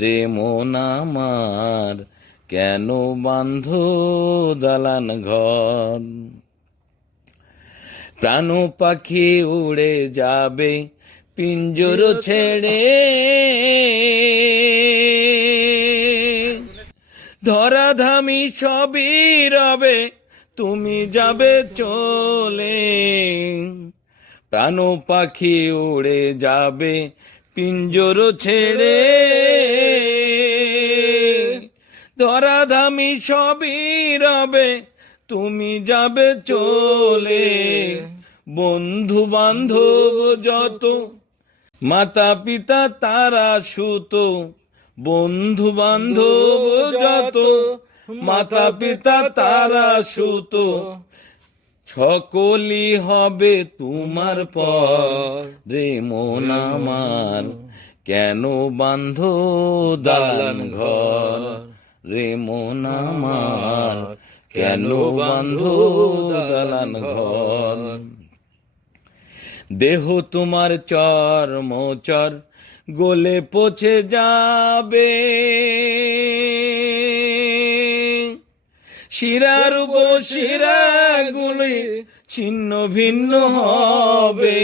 রে মন আমার কেন বান্ধু দালান ঘর? প্রাণ পাখি উড়ে যাবে, পিঞ্জর ছেড়ে। ধরাধামি সবই রবে, তুমি যাবে চলে। প্রাণ পাখি উড়ে যাবে, পিঞ্জর ছেড়ে। ধরাধামি সবই রবে, তুমি যাবে চলে। বন্ধু বান্ধব যত মাতা পিতা তারা সুত বন্ধু বান্ধব যত মাতা পিতা তারা সুত। সকলই হবে তোমার পর, রে মন আমার। কেন বান্ধ দালান ঘর? রে মন আমার কেন বান্ধ দালান ঘর? দেহ তোমার চর মোচর গোলে পচে যাবে। শিরার শিরাগুলি ছিন্ন ভিন্ন হবে।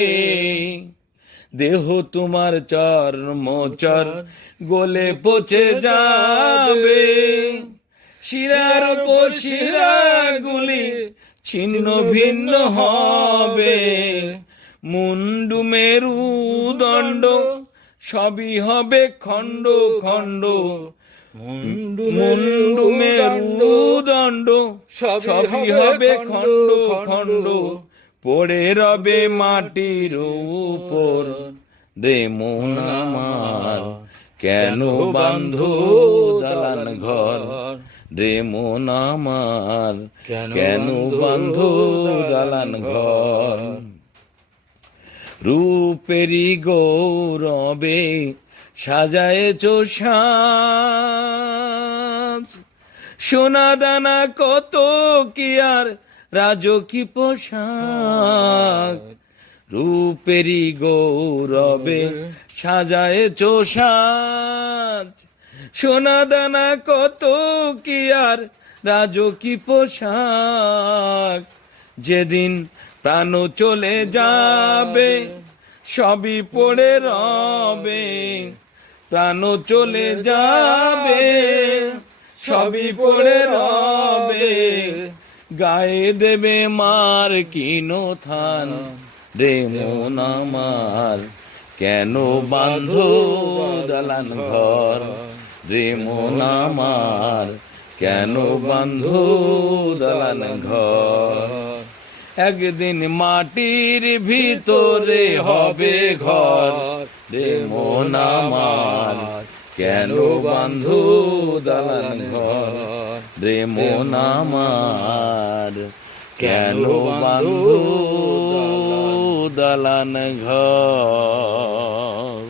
দেহ তোমার চর মোচর গোলে পচে যাবে। শিরার শিরাগুলি ছিন্ন ভিন্ন হবে। মুন্ডু মেরু দণ্ড সবই হবে খণ্ড খণ্ড। মুন্ডু মেরু দণ্ড সবই হবে খণ্ড। খণ্ড। পড়ে রবে মাটির উপর। রে মন আমার কেন বান্ধু দালান ঘর? রে মন আমার কেন বান্ধু দালান ঘর? রূপেরি গৌরবে সাজায়েছ সাজ। সোনা দানা কত কি আর রাজকি পোশাক রূপেরি গৌরবে সাজায় সাজ। সোনা দানা কত কি আর রাজকি পোশাক। যেদিন প্রাণ চলে যাবে, সবই পড়ে রবে। প্রাণ চলে যাবে, সবই পড়ে রবে। গায়ে দেবে মার কিনো থান। রে মন আমার কেন বান্ধ দালান ঘর? রে মন আমার কেন বান্ধ দালান ঘর? একদিন মাটির ভিতরে হবে ঘর। রে মন আমার কেন বান্ধু দালান ঘর? রে নামার। কেন বান্ধু দালান ঘর?